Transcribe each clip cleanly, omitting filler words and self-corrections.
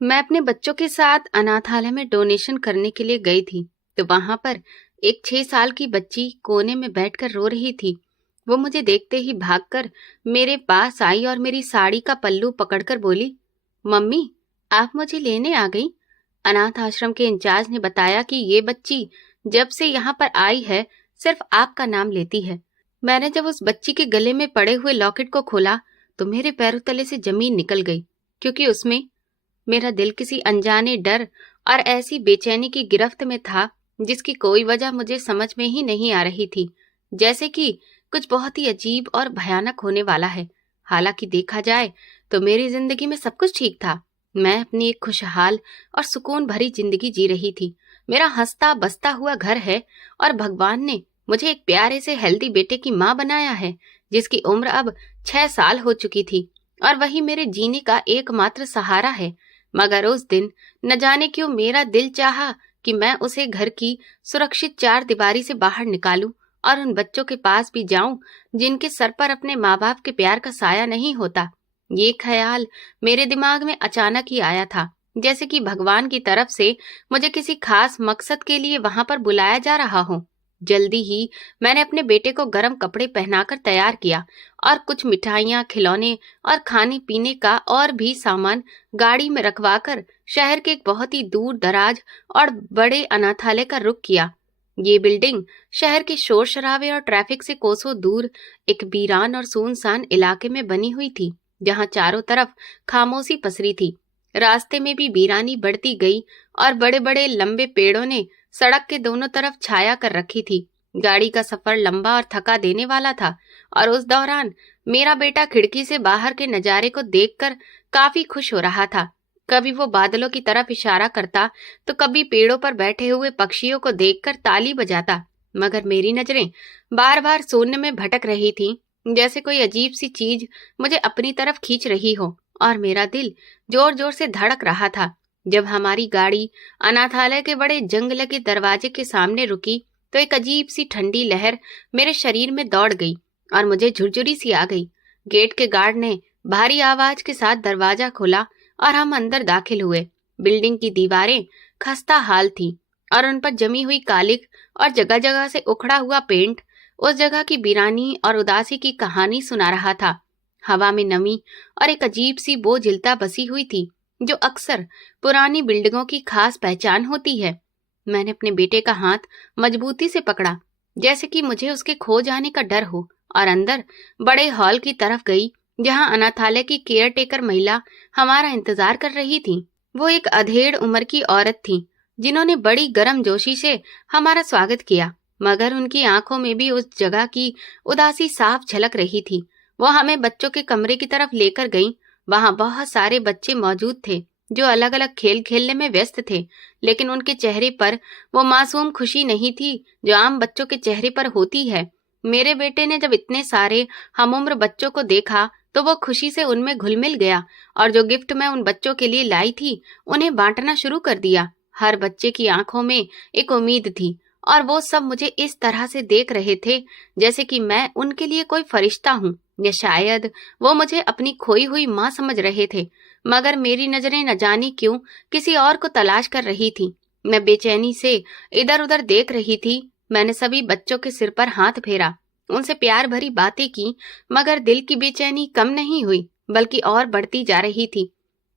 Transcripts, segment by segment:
मैं अपने बच्चों के साथ अनाथालय में डोनेशन करने के लिए गई थी, तो वहां पर एक 6 साल की बच्ची कोने में बैठकर रो रही थी। वो मुझे देखते ही भागकर मेरे पास आई और मेरी साड़ी का पल्लू पकड़कर बोली, मम्मी, आप मुझे लेने आ गई। अनाथ आश्रम के इंचार्ज ने बताया कि ये बच्ची जब से यहाँ पर आई है सिर्फ आपका नाम लेती है। मैंने जब उस बच्ची के गले में पड़े हुए लॉकेट को खोला तो मेरे पैरों तले से जमीन निकल गई, क्योंकि उसमें मेरा दिल किसी अनजाने डर और ऐसी बेचैनी की गिरफ्त में था जिसकी कोई वजह मुझे समझ में ही नहीं आ रही थी। जैसे कि कुछ बहुत ही अजीब और भयानक होने वाला है। हालांकि देखा जाए तो मेरी जिंदगी में सब कुछ ठीक था। मैं अपनी एक खुशहाल और सुकून भरी जिंदगी जी रही थी। मेरा हंसता बसता हुआ घर है और भगवान ने मुझे एक प्यारे से हेल्दी बेटे की माँ बनाया है, जिसकी उम्र अब 6 साल हो चुकी थी और वही मेरे जीने का एकमात्र सहारा है। मगर उस दिन न जाने क्यों मेरा दिल चाहा कि मैं उसे घर की सुरक्षित 4 दीवारी से बाहर निकालूं और उन बच्चों के पास भी जाऊं जिनके सर पर अपने माँ बाप के प्यार का साया नहीं होता। ये ख्याल मेरे दिमाग में अचानक ही आया था, जैसे कि भगवान की तरफ से मुझे किसी खास मकसद के लिए वहां पर बुलाया जा रहा हो। जल्दी ही मैंने अपने बेटे को गर्म कपड़े पहनाकर तैयार किया और कुछ मिठाइयाँ, खिलौने और खाने पीने का और भी सामान गाड़ी में रखवाकर शहर के एक बहुत ही दूर दराज और बड़े अनाथालय का रुख किया। ये बिल्डिंग शहर के शोर शराबे और ट्रैफिक से कोसों दूर एक वीरान और सुनसान इलाके में बनी हुई थी, जहाँ चारों तरफ खामोशी पसरी थी। रास्ते में भी वीरानी बढ़ती गई और बड़े बड़े लंबे पेड़ों ने सड़क के दोनों तरफ छाया कर रखी थी। गाड़ी का सफर लंबा और थका देने वाला था और उस दौरान मेरा बेटा खिड़की से बाहर के नजारे को देखकर काफी खुश हो रहा था। कभी वो बादलों की तरफ इशारा करता तो कभी पेड़ों पर बैठे हुए पक्षियों को देखकर ताली बजाता। मगर मेरी नजरें बार बार शून्य में भटक रही थी, जैसे कोई अजीब सी चीज मुझे अपनी तरफ खींच रही हो, और मेरा दिल जोर जोर से धड़क रहा था। जब हमारी गाड़ी अनाथालय के बड़े जंग लगे दरवाजे के सामने रुकी तो एक अजीब सी ठंडी लहर मेरे शरीर में दौड़ गई और मुझे झुरझुरी सी आ गई। गेट के गार्ड ने भारी आवाज के साथ दरवाजा खोला और हम अंदर दाखिल हुए। बिल्डिंग की दीवारें खस्ता हाल थी और उन पर जमी हुई कालिक और जगह जगह से उखड़ा हुआ पेंट उस जगह की वीरानी और उदासी की कहानी सुना रहा था। हवा में नमी और एक अजीब सी बोझिलता बसी हुई थी, जो अक्सर पुरानी बिल्डिंगों की खास पहचान होती है। मैंने अपने बेटे का हाथ मजबूती से पकड़ा, जैसे कि मुझे उसके खो जाने का डर हो, और अंदर बड़े हॉल की तरफ गई, जहां अनाथालय की केयर टेकर महिला हमारा इंतजार कर रही थी। वो एक अधेड़ उम्र की औरत थी, जिन्होंने बड़ी गर्मजोशी से हमारा स्वागत किया, मगर उनकी आंखों में भी उस जगह की उदासी साफ झलक रही थी। वो हमें बच्चों के कमरे की तरफ लेकर गई। वहां बहुत सारे बच्चे मौजूद थे जो अलग अलग खेल खेलने में व्यस्त थे, लेकिन उनके चेहरे पर वो मासूम खुशी नहीं थी जो आम बच्चों के चेहरे पर होती है। मेरे बेटे ने जब इतने सारे हमउम्र बच्चों को देखा तो वो खुशी से उनमें घुल मिल गया और जो गिफ्ट मैं उन बच्चों के लिए लाई थी उन्हें बांटना शुरू कर दिया। हर बच्चे की आंखों में एक उम्मीद थी और वो सब मुझे इस तरह से देख रहे थे जैसे कि मैं उनके लिए कोई फरिश्ता हूँ, या शायद वो मुझे अपनी खोई हुई माँ समझ रहे थे। मगर मेरी नजरें न जाने क्यों किसी और को तलाश कर रही थी। मैं बेचैनी से इधर उधर देख रही थी। मैंने सभी बच्चों के सिर पर हाथ फेरा, उनसे प्यार भरी बातें की, मगर दिल की बेचैनी कम नहीं हुई, बल्कि और बढ़ती जा रही थी।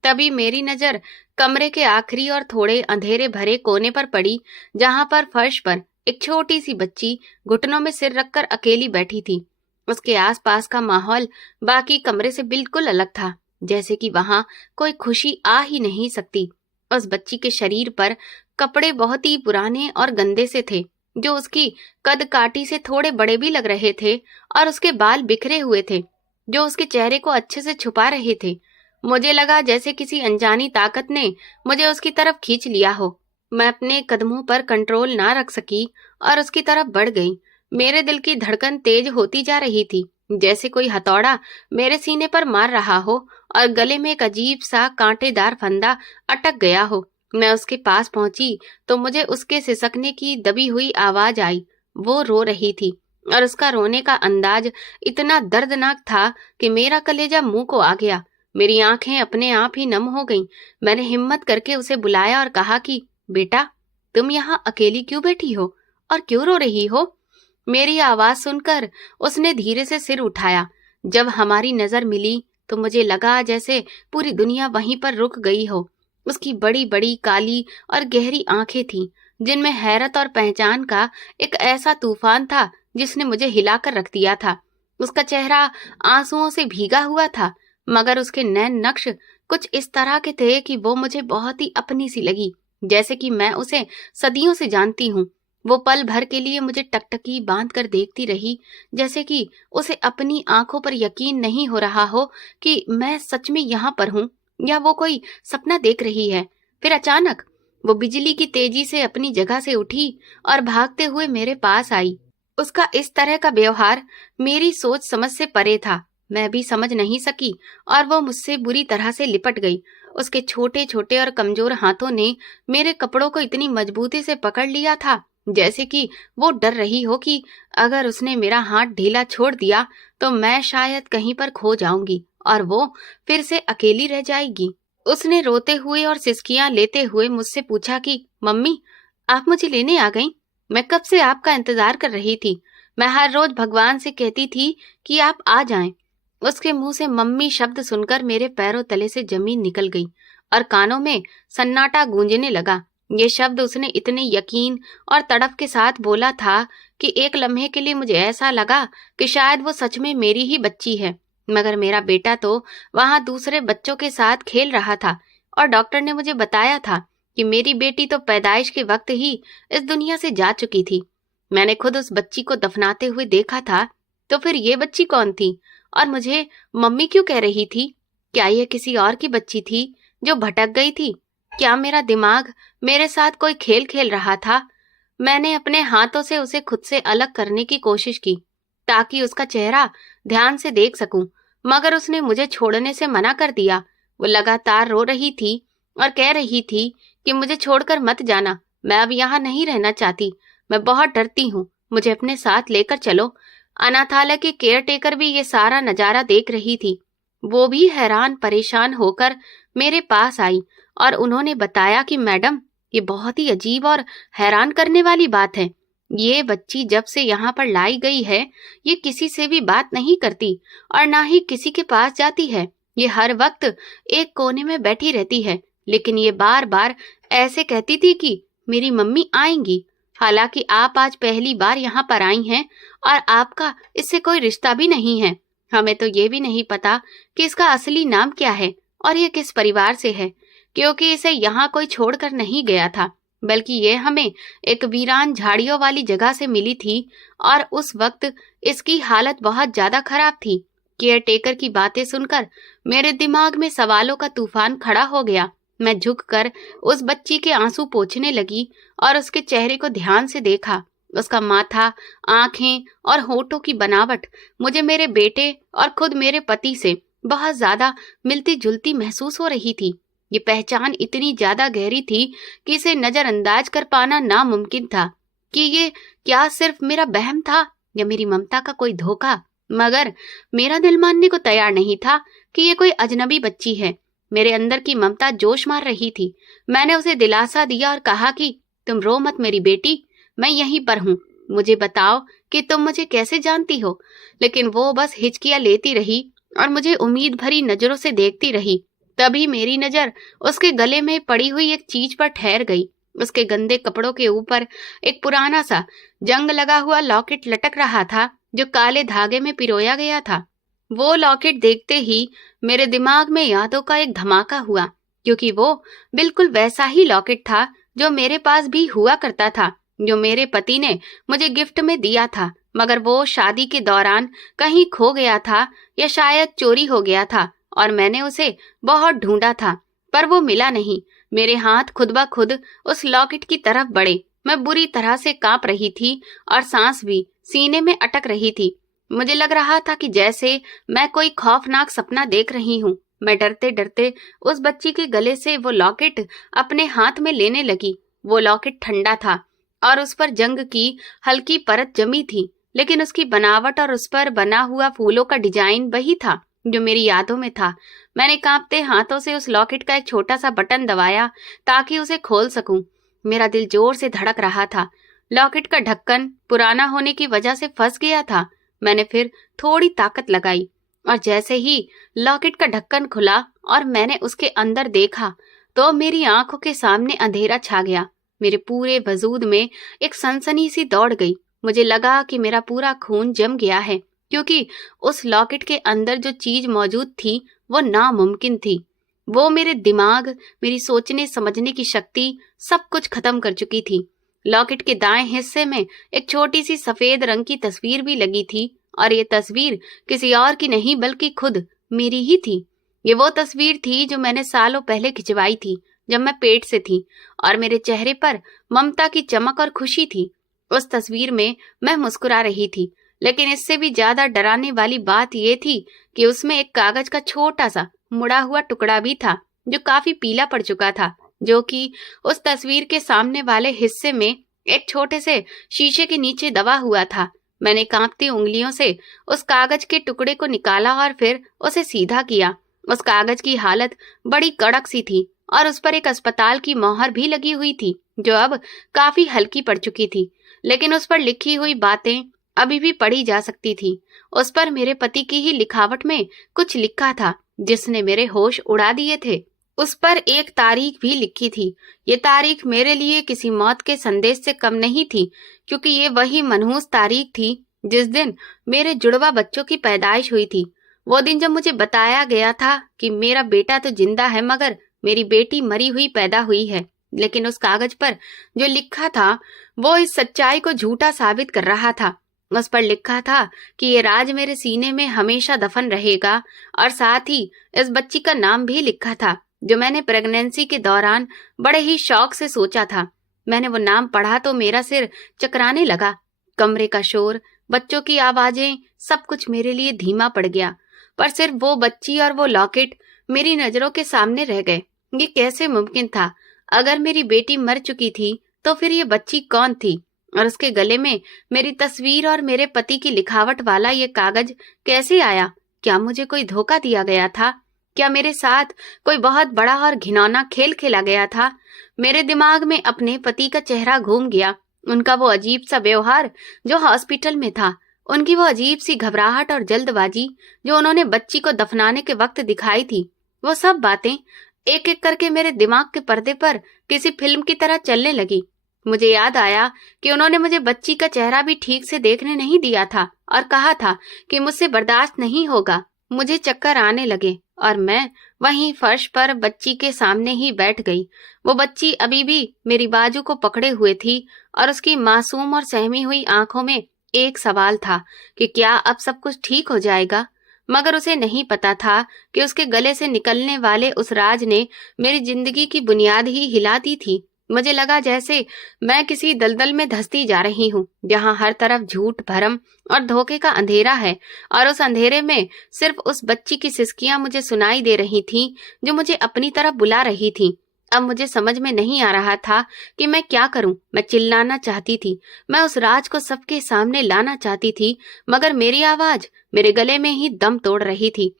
तभी मेरी नजर कमरे के आखिरी और थोड़े अंधेरे भरे कोने पर पड़ी, जहां पर फर्श पर एक छोटी सी बच्ची घुटनों में सिर रखकर अकेली बैठी थी। उसके आसपास का माहौल बाकी कमरे से बिल्कुल अलग था, जैसे कि वहां कोई खुशी आ ही नहीं सकती। उस बच्ची के शरीर पर कपड़े बहुत ही पुराने और गंदे से थे, जो उसकी कद काठी से थोड़े बड़े भी लग रहे थे, और उसके बाल बिखरे हुए थे जो उसके चेहरे को अच्छे से छुपा रहे थे। मुझे लगा जैसे किसी अनजानी ताकत ने मुझे उसकी तरफ खींच लिया हो। मैं अपने कदमों पर कंट्रोल ना रख सकी और उसकी तरफ बढ़ गई। मेरे दिल की धड़कन तेज होती जा रही थी, जैसे कोई हथौड़ा मेरे सीने पर मार रहा हो और गले में एक अजीब सा कांटेदार फंदा अटक गया हो। मैं उसके पास पहुंची तो मुझे उसके सिसकने की दबी हुई आवाज आई। वो रो रही थी और उसका रोने का अंदाज इतना दर्दनाक था कि मेरा कलेजा मुंह को आ गया। मेरी आंखें अपने आप ही नम हो गईं। मैंने हिम्मत करके उसे बुलाया और कहा कि बेटा, तुम यहाँ अकेली क्यों बैठी हो और क्यों रो रही हो? मेरी आवाज सुनकर उसने धीरे से सिर उठाया। जब हमारी नजर मिली तो मुझे लगा जैसे पूरी दुनिया वहीं पर रुक गई हो। उसकी बड़ी बड़ी काली और गहरी आंखें थीं, जिनमें हैरत और पहचान का एक ऐसा तूफान था जिसने मुझे हिलाकर रख दिया था। उसका चेहरा आंसुओं से भीगा हुआ था, मगर उसके नैन नक्श कुछ इस तरह के थे कि वो मुझे बहुत ही अपनी सी लगी, जैसे कि मैं उसे सदियों से जानती हूँ। वो पल भर के लिए मुझे टकटकी बांध कर देखती रही, जैसे कि उसे अपनी आंखों पर यकीन नहीं हो रहा हो कि मैं सच में यहाँ पर हूँ या वो कोई सपना देख रही है। फिर अचानक वो बिजली की तेजी से अपनी जगह से उठी और भागते हुए मेरे पास आई। उसका इस तरह का व्यवहार मेरी सोच समझ से परे था। मैं भी समझ नहीं सकी और वो मुझसे बुरी तरह से लिपट गई। उसके छोटे छोटे और कमजोर हाथों ने मेरे कपड़ों को इतनी मजबूती से पकड़ लिया था जैसे कि वो डर रही हो कि अगर उसने मेरा हाथ ढीला छोड़ दिया तो मैं शायद कहीं पर खो जाऊंगी और वो फिर से अकेली रह जाएगी। उसने रोते हुए और सिसकियां लेते हुए मुझसे पूछा कि मम्मी, आप मुझे लेने आ गईं? मैं कब से आपका इंतजार कर रही थी। मैं हर रोज भगवान से कहती थी कि आप आ जाएं। उसके मुंह से मम्मी शब्द सुनकर मेरे पैरों तले से जमीन निकल गई और कानों में सन्नाटा गूंजने लगा। ये शब्द उसने इतने यकीन और तड़प के साथ बोला था कि एक लम्हे के लिए मुझे ऐसा लगा कि शायद वो सच में मेरी ही बच्ची है। मगर मेरा बेटा तो वहां दूसरे बच्चों के साथ खेल रहा था और डॉक्टर ने मुझे बताया था कि मेरी बेटी तो पैदाइश के वक्त ही इस दुनिया से जा चुकी थी। मैंने खुद उस बच्ची को दफनाते हुए देखा था, तो फिर ये बच्ची कौन थी और मुझे मम्मी क्यों कह रही थी? क्या यह किसी और की बच्ची थी जो भटक गई थी? क्या मेरा दिमाग मेरे साथ कोई खेल खेल रहा था? मैंने अपने हाथों से उसे खुद से अलग करने की कोशिश की ताकि उसका चेहरा ध्यान से देख सकूं, मगर उसने मुझे छोड़ने से मना कर दिया। वो लगातार रो रही थी और कह रही थी कि मुझे छोड़कर मत जाना, मैं अब यहाँ नहीं रहना चाहती, मैं बहुत डरती हूँ, मुझे अपने साथ लेकर चलो। अनाथालय की केयर टेकर भी ये सारा नजारा देख रही थी। वो भी हैरान परेशान होकर मेरे पास आई और उन्होंने बताया कि मैडम, ये बहुत ही अजीब और हैरान करने वाली बात है। ये बच्ची जब से यहाँ पर लाई गई है, ये किसी से भी बात नहीं करती और ना ही किसी के पास जाती है। ये हर वक्त एक कोने में बैठी रहती है, लेकिन ये बार बार ऐसे कहती थी कि मेरी मम्मी आएंगी। हालांकि आप आज पहली बार यहाँ पर आई हैं और आपका इससे कोई रिश्ता भी नहीं है। हमें तो ये भी नहीं पता कि इसका असली नाम क्या है और ये किस परिवार से है, क्योंकि इसे यहाँ कोई छोड़कर नहीं गया था, बल्कि ये हमें एक वीरान झाड़ियों वाली जगह से मिली थी और उस वक्त इसकी हालत बहुत ज्यादा खराब थी। केयर टेकर की बातें सुनकर मेरे दिमाग में सवालों का तूफान खड़ा हो गया। मैं झुककर उस बच्ची के आंसू पोंछने लगी और उसके चेहरे को ध्यान से देखा। उसका माथा, आंखें और होठों की बनावट मुझे मेरे बेटे और खुद मेरे पति से बहुत ज्यादा मिलती जुलती महसूस हो रही थी। ये पहचान इतनी ज्यादा गहरी थी कि इसे नजरअंदाज कर पाना नामुमकिन था। कि ये क्या सिर्फ मेरा बहम था या मेरी ममता का कोई धोखा? मगर मेरा दिल मानने को तैयार नहीं था कि ये कोई अजनबी बच्ची है। मेरे अंदर की ममता जोश मार रही थी। मैंने उसे दिलासा दिया और कहा कि तुम रो मत मेरी बेटी, मैं यहीं पर हूँ। मुझे बताओ कि तुम मुझे कैसे जानती हो। लेकिन वो बस हिचकियां लेती रही और मुझे उम्मीद भरी नजरों से देखती रही। तभी मेरी नजर उसके गले में पड़ी हुई एक चीज पर ठहर गई। उसके गंदे कपड़ों के ऊपर एक पुराना सा जंग लगा हुआ लॉकेट लटक रहा था, जो काले धागे में पिरोया गया था। वो लॉकेट देखते ही मेरे दिमाग में यादों का एक धमाका हुआ, क्योंकि वो बिल्कुल वैसा ही लॉकेट था जो मेरे पास भी हुआ करता था, जो मेरे पति ने मुझे गिफ्ट में दिया था। मगर वो शादी के दौरान कहीं खो गया था या शायद चोरी हो गया था और मैंने उसे बहुत ढूंढा था, पर वो मिला नहीं। मेरे हाथ खुद ब खुद उस लॉकेट की तरफ बढ़े। मैं बुरी तरह से कांप रही थी और सांस भी सीने में अटक रही थी। मुझे लग रहा था कि जैसे मैं कोई खौफनाक सपना देख रही हूँ। मैं डरते डरते उस बच्ची के गले से वो लॉकेट अपने हाथ में लेने लगी। वो लॉकेट ठंडा था और उस पर जंग की हल्की परत जमी थी, लेकिन उसकी बनावट और उस पर बना हुआ फूलों का डिजाइन वही था जो मेरी यादों में था। मैंने कांपते हाथों से उस लॉकेट का एक छोटा सा बटन दबाया ताकि उसे खोल सकूं। मेरा दिल जोर से धड़क रहा था। लॉकेट का ढक्कन पुराना होने की वजह से फंस गया था। मैंने फिर थोड़ी ताकत लगाई और जैसे ही लॉकेट का ढक्कन खुला और मैंने उसके अंदर देखा तो मेरी आंखों के सामने अंधेरा छा गया। मेरे पूरे वजूद में एक सनसनी सी दौड़ गई। मुझे लगा कि मेरा पूरा खून जम गया है, क्योंकि उस लॉकेट के अंदर जो चीज मौजूद थी वो नामुमकिन थी। वो मेरे दिमाग, मेरी सोचने समझने की शक्ति, सब कुछ खत्म कर चुकी थी। लॉकेट के दाएं हिस्से में एक छोटी सी सफेद रंग की तस्वीर भी लगी थी और ये तस्वीर किसी और की नहीं बल्कि खुद मेरी ही थी। ये वो तस्वीर थी जो मैंने सालों पहले खिंचवाई थी जब मैं पेट से थी और मेरे चेहरे पर ममता की चमक और खुशी थी। उस तस्वीर में मैं मुस्कुरा रही थी, लेकिन इससे भी ज्यादा डराने वाली बात ये थी कि उसमें एक कागज का छोटा सा मुड़ा हुआ टुकड़ा भी था जो काफी पीला पड़ चुका था, जो कि उस तस्वीर के सामने वाले हिस्से में एक छोटे से शीशे के नीचे दबा हुआ था। मैंने कांपती उंगलियों से उस कागज के टुकड़े को निकाला और फिर उसे सीधा किया। उस कागज की हालत बड़ी कड़क सी थी और उस पर एक अस्पताल की मोहर भी लगी हुई थी जो अब काफी हल्की पड़ चुकी थी, लेकिन उस पर लिखी हुई बातें अभी भी पढ़ी जा सकती थी। उस पर मेरे पति की ही लिखावट में कुछ लिखा था जिसने मेरे होश उड़ा दिए थे। उस पर एक तारीख भी लिखी थी। ये तारीख मेरे लिए किसी मौत के संदेश से कम नहीं थी, क्योंकि ये वही मनहूस तारीख थी जिस दिन मेरे जुड़वा बच्चों की पैदाइश हुई थी। वो दिन जब मुझे बताया गया था कि मेरा बेटा तो जिंदा है मगर मेरी बेटी मरी हुई पैदा हुई है। लेकिन उस कागज पर जो लिखा था वो इस सच्चाई को झूठा साबित कर रहा था। उस पर लिखा था कि ये राज मेरे सीने में हमेशा दफन रहेगा, और साथ ही इस बच्ची का नाम भी लिखा था जो मैंने प्रेगनेंसी के दौरान बड़े ही शौक से सोचा था। मैंने वो नाम पढ़ा तो मेरा सिर चकराने लगा। कमरे का शोर, बच्चों की आवाजें, सब कुछ मेरे लिए धीमा पड़ गया। पर सिर्फ वो बच्ची और वो लॉकेट मेरी नजरों के सामने रह गए। ये कैसे मुमकिन था? अगर मेरी बेटी मर चुकी थी तो फिर ये बच्ची कौन थी? और उसके गले में मेरी तस्वीर और मेरे पति की लिखावट वाला ये कागज कैसे आया? क्या मुझे कोई धोखा दिया गया था? क्या मेरे साथ कोई बहुत बड़ा और घिनौना खेल खेला गया था? मेरे दिमाग में अपने पति का चेहरा घूम गया। उनका वो अजीब सा व्यवहार जो हॉस्पिटल में था, उनकी वो अजीब सी घबराहट और जल्दबाजी जो उन्होंने बच्ची को दफनाने के वक्त दिखाई थी, वो सब बातें एक एक करके मेरे दिमाग के पर्दे पर किसी फिल्म की तरह चलने लगी। मुझे याद आया कि उन्होंने मुझे बच्ची का चेहरा भी ठीक से देखने नहीं दिया था और कहा था कि मुझसे बर्दाश्त नहीं होगा। मुझे चक्कर आने लगे और मैं वहीं फर्श पर बच्ची के सामने ही बैठ गई। वो बच्ची अभी भी मेरी बाजू को पकड़े हुए थी और उसकी मासूम और सहमी हुई आंखों में एक सवाल था कि क्या अब सब कुछ ठीक हो जाएगा। मगर उसे नहीं पता था कि उसके गले से निकलने वाले उस राज ने मेरी जिंदगी की बुनियाद ही हिला दी थी। मुझे लगा जैसे मैं किसी दलदल में धंसती जा रही हूँ, जहाँ हर तरफ झूठ, भरम और धोखे का अंधेरा है, और उस अंधेरे में सिर्फ उस बच्ची की सिसकियां मुझे सुनाई दे रही थीं, जो मुझे अपनी तरफ बुला रही थी। अब मुझे समझ में नहीं आ रहा था कि मैं क्या करूं। मैं चिल्लाना चाहती थी, मैं उस राज को सबके सामने लाना चाहती थी, मगर मेरी आवाज मेरे गले में ही दम तोड़ रही थी,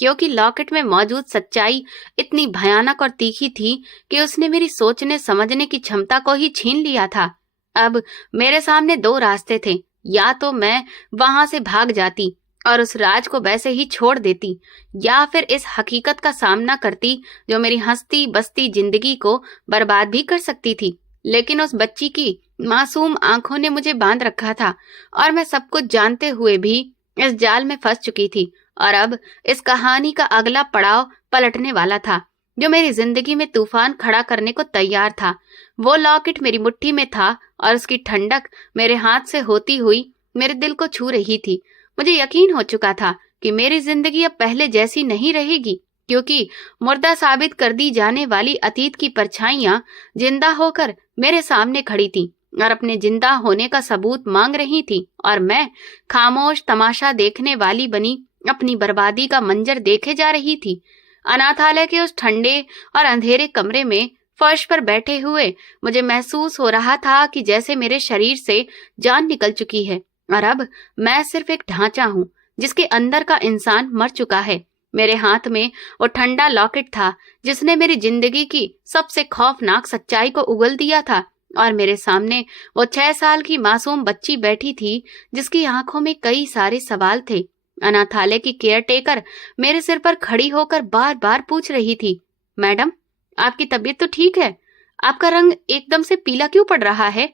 क्योंकि लॉकेट में मौजूद सच्चाई इतनी भयानक और तीखी थी कि उसने मेरी सोचने समझने की क्षमता को ही छीन लिया था। अब मेरे सामने दो रास्ते थे, या तो मैं वहां से भाग जाती और उस राज को वैसे ही छोड़ देती, या फिर इस हकीकत का सामना करती जो मेरी हंसती बसती जिंदगी को बर्बाद भी कर सकती थी। लेकिन उस बच्ची की मासूम आंखों ने मुझे बांध रखा था और मैं सब कुछ जानते हुए भी इस जाल में फंस चुकी थी। और अब इस कहानी का अगला पड़ाव पलटने वाला था, जो मेरी जिंदगी में तूफान खड़ा करने को तैयार था। वो लॉकेट मेरी मुट्ठी में था और उसकी ठंडक मेरे हाथ से होती हुई मेरे दिल को छू रही थी। मुझे यकीन हो चुका था कि मेरी जिंदगी अब पहले जैसी नहीं रहेगी, क्योंकि मुर्दा साबित कर दी जाने वाली अतीत की परछाइयां जिंदा होकर मेरे सामने खड़ी थी और अपने जिंदा होने का सबूत मांग रही थी, और मैं खामोश तमाशा देखने वाली बनी अपनी बर्बादी का मंजर देखे जा रही थी। अनाथालय के उस ठंडे और अंधेरे कमरे में फर्श पर बैठे हुए मुझे महसूस हो रहा था कि जैसे मेरे शरीर से जान निकल चुकी है और अब मैं सिर्फ एक ढांचा हूँ जिसके अंदर का इंसान मर चुका है। मेरे हाथ में वो ठंडा लॉकेट था जिसने मेरी जिंदगी की सबसे खौफनाक सच्चाई को उगल दिया था, और मेरे सामने वो 6 साल की मासूम बच्ची बैठी थी जिसकी आंखों में कई सारे सवाल थे। अनाथालय की केयरटेकर मेरे सिर पर खड़ी होकर बार बार पूछ रही थी, मैडम, आपकी तबीयत तो ठीक है? आपका रंग एकदम से पीला क्यों पड़ रहा है?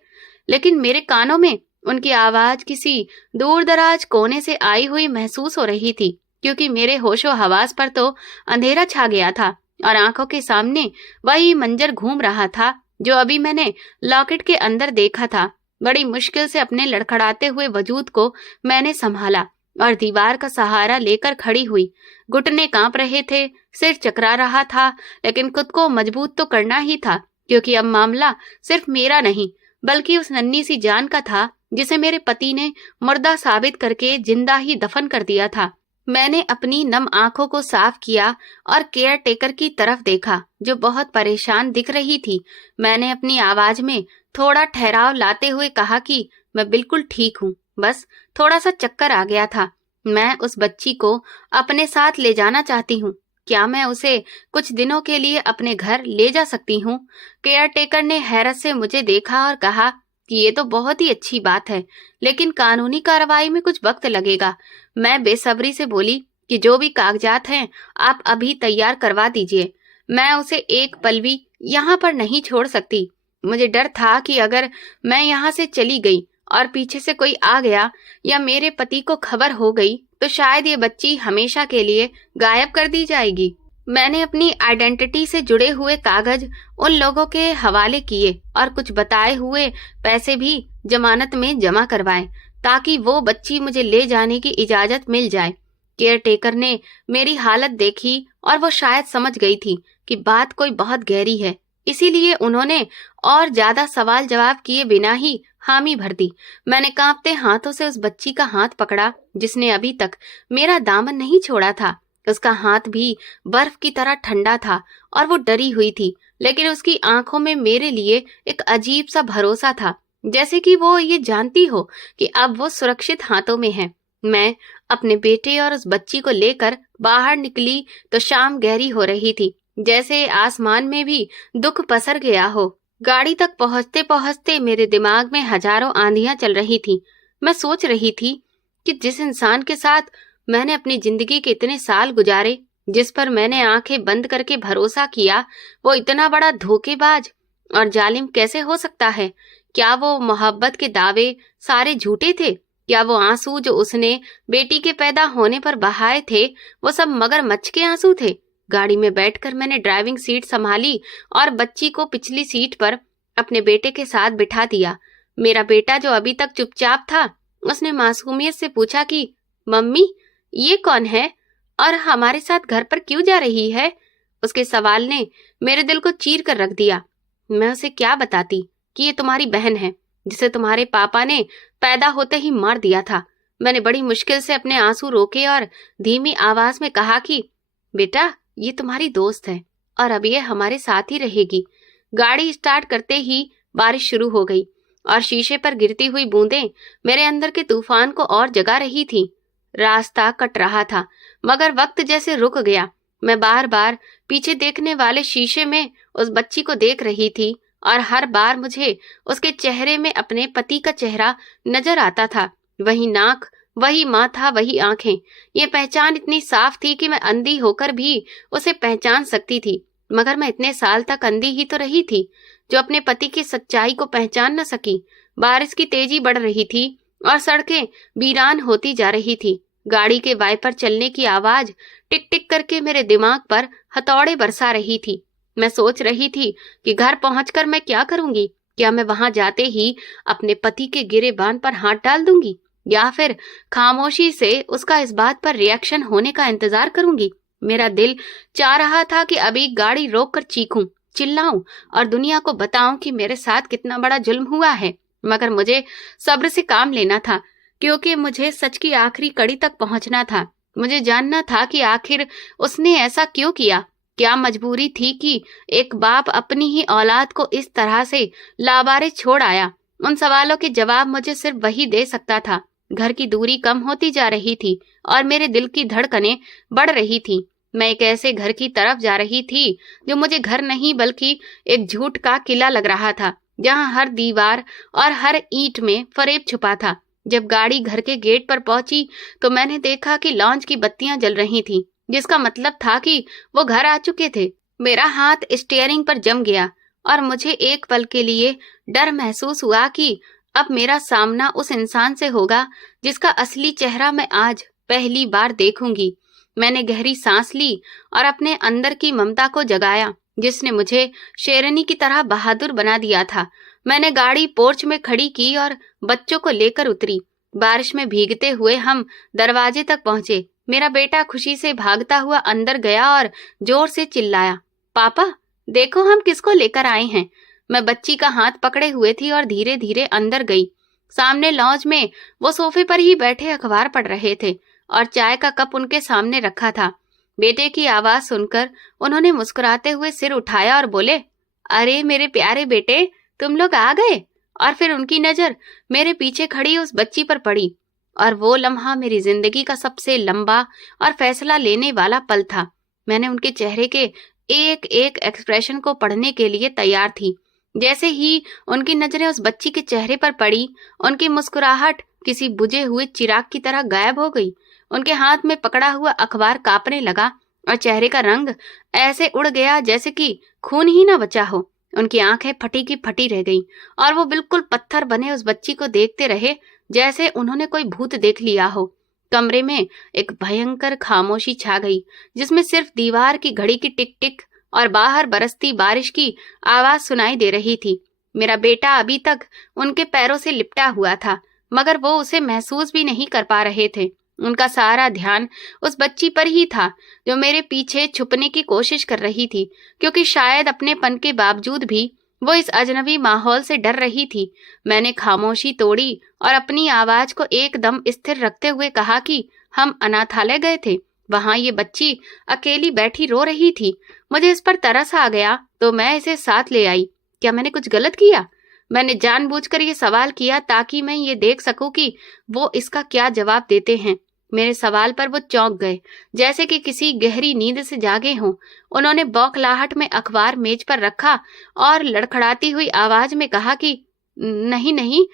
लेकिन मेरे कानों में उनकी आवाज किसी दूर दराज कोने से आई हुई महसूस हो रही थी, क्योंकि मेरे होशो हवास पर तो अंधेरा छा गया था और आंखों के सामने वही मंजर घूम रहा था जो अभी मैंने लॉकेट के अंदर देखा था। बड़ी मुश्किल से अपने लड़खड़ाते हुए वजूद को मैंने संभाला और दीवार का सहारा लेकर खड़ी हुई। घुटने कांप रहे थे, सिर चकरा रहा था, लेकिन खुद को मजबूत तो करना ही था, क्योंकि अब मामला सिर्फ मेरा नहीं बल्कि उस नन्ही सी जान का था जिसे मेरे पति ने मुर्दा साबित करके जिंदा ही दफन कर दिया था। मैंने अपनी नम आंखों को साफ किया और केयर टेकर की तरफ देखा जो बहुत परेशान दिख रही थी। मैंने अपनी आवाज में थोड़ा ठहराव लाते हुए कहा कि मैं बिल्कुल ठीक हूँ, बस थोड़ा सा चक्कर आ गया था। मैं उस बच्ची को अपने साथ ले जाना चाहती हूँ। क्या मैं उसे कुछ दिनों के लिए अपने घर ले जा सकती हूँ? केयर टेकर ने हैरत से मुझे देखा और कहा कि ये तो बहुत ही अच्छी बात है, लेकिन कानूनी कार्रवाई में कुछ वक्त लगेगा। मैं बेसब्री से बोली कि जो भी कागजात हैं आप अभी तैयार करवा दीजिए। मैं उसे एक पल भी यहाँ पर नहीं छोड़ सकती। मुझे डर था कि अगर मैं यहाँ से चली गई और पीछे से कोई आ गया या मेरे पति को खबर हो गई तो शायद ये बच्ची हमेशा के लिए गायब कर दी जाएगी। मैंने अपनी आइडेंटिटी से जुड़े हुए कागज उन लोगों के हवाले किए और कुछ बताए हुए पैसे भी जमानत में जमा करवाए ताकि वो बच्ची मुझे ले जाने की इजाजत मिल जाए। केयर टेकर ने मेरी हालत देखी और वो शायद समझ गई थी कि बात कोई बहुत गहरी है, इसीलिए उन्होंने और ज्यादा सवाल जवाब किए बिना ही हामी भर दी। मैंने कांपते हाथों से उस बच्ची का हाथ पकड़ा जिसने अभी तक मेरा दामन नहीं छोड़ा था। उसका हाथ भी बर्फ की तरह ठंडा था और वो डरी हुई थी, लेकिन उसकी आंखों में मेरे लिए एक अजीब सा भरोसा था, जैसे कि वो ये जानती हो कि अब वो सुरक्षित हाथों में है। मैं अपने बेटे और उस बच्ची को लेकर बाहर निकली तो शाम गहरी हो रही थी, जैसे आसमान में भी दुख पसर गया हो। गाड़ी तक पहुंचते पहुंचते मेरे दिमाग में हजारों आंधियां चल रही थी। मैं सोच रही थी कि जिस इंसान के साथ मैंने अपनी जिंदगी के इतने साल गुजारे, जिस पर मैंने आंखें बंद करके भरोसा किया, वो इतना बड़ा धोखेबाज और जालिम कैसे हो सकता है? क्या वो मोहब्बत के दावे सारे झूठे थे? क्या वो आंसू जो उसने बेटी के पैदा होने पर बहाए थे वो सब मगरमच्छ के आंसू थे? गाड़ी में बैठकर मैंने ड्राइविंग सीट संभाली और बच्ची को पिछली सीट पर अपने बेटे के साथ बिठा दिया। मेरा बेटा जो अभी तक चुपचाप था, उसने मासूमियत से पूछा कि मम्मी, ये कौन है और हमारे साथ घर पर क्यों जा रही है? उसके सवाल ने मेरे दिल को चीर कर रख दिया। मैं उसे क्या बताती कि ये तुम्हारी बहन है जिसे तुम्हारे पापा ने पैदा होते ही मार दिया था। मैंने बड़ी मुश्किल से अपने आंसू रोके और धीमी आवाज में कहा कि बेटा, ये तुम्हारी दोस्त है और अब ये हमारे साथ ही रहेगी। गाड़ी स्टार्ट करते ही बारिश शुरू हो गई और शीशे पर गिरती हुई बूंदें मेरे अंदर के तूफान को और जगा रही थी। रास्ता कट रहा था मगर वक्त जैसे रुक गया। मैं बार बार पीछे देखने वाले शीशे में उस बच्ची को देख रही थी और हर बार मुझे उसके चेहरे में अपने पति का चेहरा नजर आता था। वही नाक, वही माथा, वही आंखें। ये पहचान इतनी साफ थी कि मैं अंधी होकर भी उसे पहचान सकती थी, मगर मैं इतने साल तक अंधी ही तो रही थी जो अपने पति की सच्चाई को पहचान न सकी। बारिश की तेजी बढ़ रही थी और सड़कें वीरान होती जा रही थी। गाड़ी के वाइपर चलने की आवाज टिक टिक करके मेरे दिमाग पर हथौड़े बरसा रही थी। मैं सोच रही थी कि घर पहुंचकर मैं क्या करूंगी। क्या मैं वहां जाते ही अपने पति के गिरेबान पर हाथ डाल दूंगी या फिर खामोशी से उसका इस बात पर रिएक्शन होने का इंतजार करूंगी? मेरा दिल चाह रहा था कि अभी गाड़ी रोककर चीखूं, चिल्लाऊं और दुनिया को बताऊं कि मेरे साथ कितना बड़ा जुल्म हुआ है, मगर मुझे सब्र से काम लेना था क्योंकि मुझे सच की आखिरी कड़ी तक पहुंचना था। मुझे जानना था कि आखिर उसने ऐसा क्यों किया। क्या मजबूरी थी कि एक बाप अपनी ही औलाद को इस तरह से लावारिस छोड़ आया? उन सवालों के जवाब मुझे सिर्फ वही दे सकता था घर की दूरी कम होती जा रही थी और मेरे दिल की धड़कनें बढ़ रही थी। मैं एक ऐसे घर की तरफ जा रही थी जो मुझे घर नहीं बल्कि एक झूठ का किला लग रहा था, जहां हर दीवार और हर ईंट में फरेब छुपा था। जब गाड़ी घर के गेट पर पहुंची तो मैंने देखा कि लॉन्च की बत्तियां जल रही थीं, जिसका मतलब था कि वो घर आ चुके थे। मेरा हाथ स्टीयरिंग पर जम गया और मुझे एक पल के लिए डर महसूस हुआ कि अब मेरा सामना उस इंसान से होगा जिसका असली चेहरा मैं आज पहली बार देखूंगी। मैंने गहरी सांस ली और अपने अंदर की ममता को जगाया, जिसने मुझे शेरनी की तरह बहादुर बना दिया था। मैंने गाड़ी पोर्च में खड़ी की और बच्चों को लेकर उतरी। बारिश में भीगते हुए हम दरवाजे तक पहुंचे। मेरा बेटा खुशी से भागता हुआ अंदर गया और जोर से चिल्लाया, पापा देखो हम किसको लेकर आए हैं। मैं बच्ची का हाथ पकड़े हुए थी और धीरे धीरे अंदर गई। सामने लॉन्ज में वो सोफे पर ही बैठे अखबार पढ़ रहे थे और चाय का कप उनके सामने रखा था। बेटे की आवाज सुनकर उन्होंने मुस्कुराते हुए सिर उठाया और बोले, अरे मेरे प्यारे बेटे, तुम लोग आ गए। और फिर उनकी नजर मेरे पीछे खड़ी उस बच्ची पर पड़ी और वो लम्हा मेरी जिंदगी का सबसे लंबा और फैसला लेने वाला पल था। मैंने उनके चेहरे के एक एक एक्सप्रेशन को पढ़ने के लिए तैयार थी। जैसे ही उनकी नजरें उस बच्ची के चेहरे पर पड़ी, उनकी मुस्कुराहट किसी बुझे हुए चिराग की तरह गायब हो गई। उनके हाथ में पकड़ा हुआ अखबार कांपने लगा और चेहरे का रंग ऐसे उड़ गया जैसे कि खून ही ना बचा हो। उनकी आंखें फटी की फटी रह गईं और वो बिल्कुल पत्थर बने उस बच्ची को देखते रहे, जैसे उन्होंने कोई भूत देख लिया हो। कमरे में एक भयंकर खामोशी छा गई, जिसमें सिर्फ दीवार की घड़ी की टिक टिक और बाहर बरसती बारिश की आवाज सुनाई दे रही थी। मेरा बेटा अभी तक उनके पैरों से लिपटा हुआ था, मगर वो उसे महसूस भी नहीं कर पा रहे थे। उनका सारा ध्यान उस बच्ची पर ही था जो मेरे पीछे छुपने की कोशिश कर रही थी, क्योंकि शायद अपनेपन के बावजूद भी वो इस अजनबी माहौल से डर रही थी। मैंने खामोशी तोड़ी और अपनी आवाज को एकदम स्थिर रखते हुए कहा कि हम अनाथालय गए थे। वहां ये बच्ची अकेली बैठी रो रही थी। मुझे इस पर तरस आ गया तो मैं इसे साथ ले आई। क्या मैंने कुछ गलत किया? मैंने जानबूझकर ये सवाल किया ताकि मैं ये देख सकूं कि वो इसका क्या जवाब देते हैं। मेरे सवाल पर वो चौंक गए, जैसे कि किसी गहरी नींद से जागे हों। उन्होंने बौखलाहट में अखबार मेज पर रखा और लड़खड़ाती हुई आवाज में कहा कि नहीं नहीं,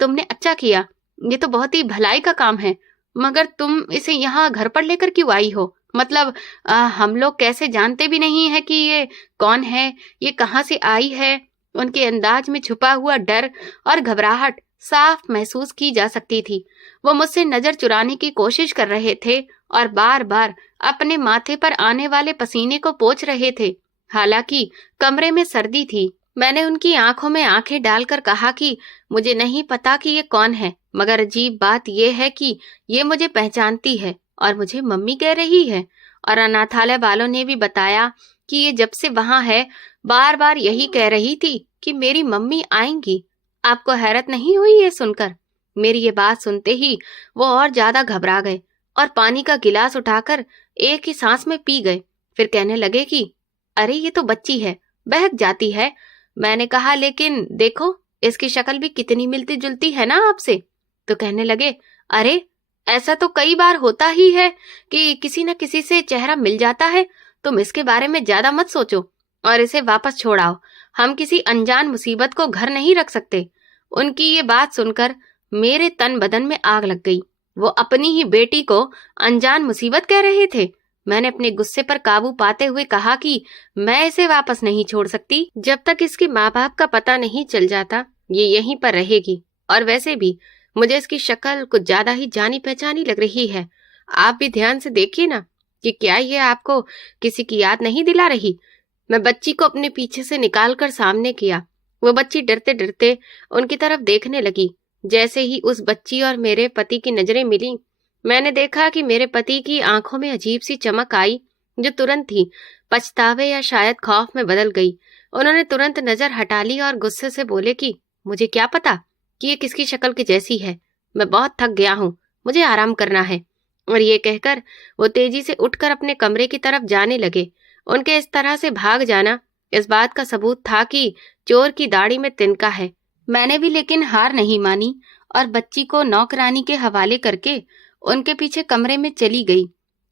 तुमने अच्छा किया, ये तो बहुत ही भलाई का काम है, मगर तुम इसे यहाँ घर पर लेकर क्यों आई हो? मतलब हम लोग कैसे जानते भी नहीं है कि ये कौन है, ये कहाँ से आई है। उनके अंदाज में छुपा हुआ डर और घबराहट साफ महसूस की जा सकती थी। वो मुझसे नजर चुराने की कोशिश कर रहे थे और बार बार अपने माथे पर आने वाले पसीने को पोंछ रहे थे। हालांकि कमरे में सर्दी थी। मैंने उनकी आंखों में आंखें डालकर कहा कि मुझे नहीं पता कि ये कौन है, मगर अजीब बात यह है कि ये मुझे पहचानती है और मुझे मम्मी कह रही है। और अनाथालय वालों ने भी बताया कि ये जब से वहां है बार बार यही कह रही थी कि मेरी मम्मी आएंगी। आपको हैरत नहीं हुई ये सुनकर? मेरी ये बात सुनते ही वो और ज्यादा घबरा गए और पानी का गिलास उठाकर एक ही सांस में पी गए। फिर कहने लगे कि अरे ये तो बच्ची है, बहक जाती है। मैंने कहा लेकिन देखो इसकी शक्ल भी कितनी मिलती जुलती है ना आपसे। तो कहने लगे, अरे ऐसा तो कई बार होता ही है कि किसी न किसी से चेहरा मिल जाता है। तुम इसके बारे में ज्यादा मत सोचो और इसे वापस छोड़ाओ। हम किसी अनजान मुसीबत को घर नहीं रख सकते। उनकी ये बात सुनकर मेरे तन बदन में आग लग गई। वो अपनी ही बेटी को अनजान मुसीबत कह रहे थे। मैंने अपने गुस्से पर काबू पाते हुए कहा कि मैं इसे वापस नहीं छोड़ सकती। जब तक इसके माँ बाप का पता नहीं चल जाता ये यहीं पर रहेगी। और वैसे भी मुझे इसकी शक्ल कुछ ज्यादा ही जानी पहचानी लग रही है। आप भी ध्यान से देखिए ना कि क्या ये आपको किसी की याद नहीं दिला रही। मैं बच्ची को अपने पीछे से निकालकर सामने किया। वो बच्ची डरते डरते उनकी तरफ देखने लगी। जैसे ही उस बच्ची और मेरे पति की नजरें मिली, मैंने देखा कि मेरे पति की आंखों में अजीब सी चमक आई, जो तुरंत ही पछतावे या शायद खौफ में बदल गई। उन्होंने तुरंत नजर हटा ली और गुस्से से बोले कि मुझे क्या पता कि ये किसकी शक्ल की जैसी है। मैं बहुत थक गया हूँ, मुझे आराम करना है। और ये कहकर वो तेजी से उठकर अपने कमरे की तरफ जाने लगे। उनके इस तरह से भाग जाना इस बात का सबूत था कि चोर की दाढ़ी में तिनका है। मैंने भी लेकिन हार नहीं मानी और बच्ची को नौकरानी के हवाले करके उनके पीछे कमरे में चली गई।